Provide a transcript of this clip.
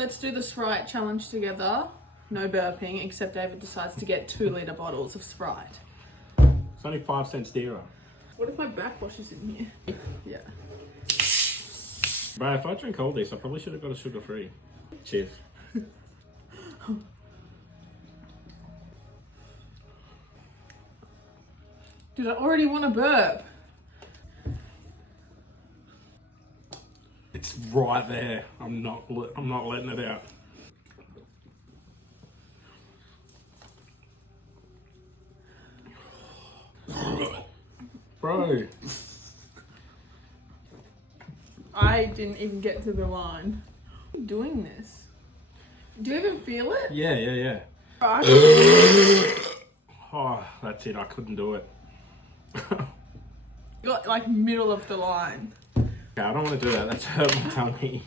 Let's do the Sprite challenge together. No burping, except David decides to get 2-litre bottles of Sprite. It's only 5 cents dearer. What if my backwash is in here? Yeah. Bro, if I drink all this, I probably should have got a sugar-free. Cheers. Dude, I already want to burp. It's right there. I'm not letting it out. Bro. I didn't even get to the line. I'm doing this. Do you even feel it? Yeah. I Oh, that's it. I couldn't do it. got like middle of the line. Yeah, I don't want to do that. That's hurt my tummy.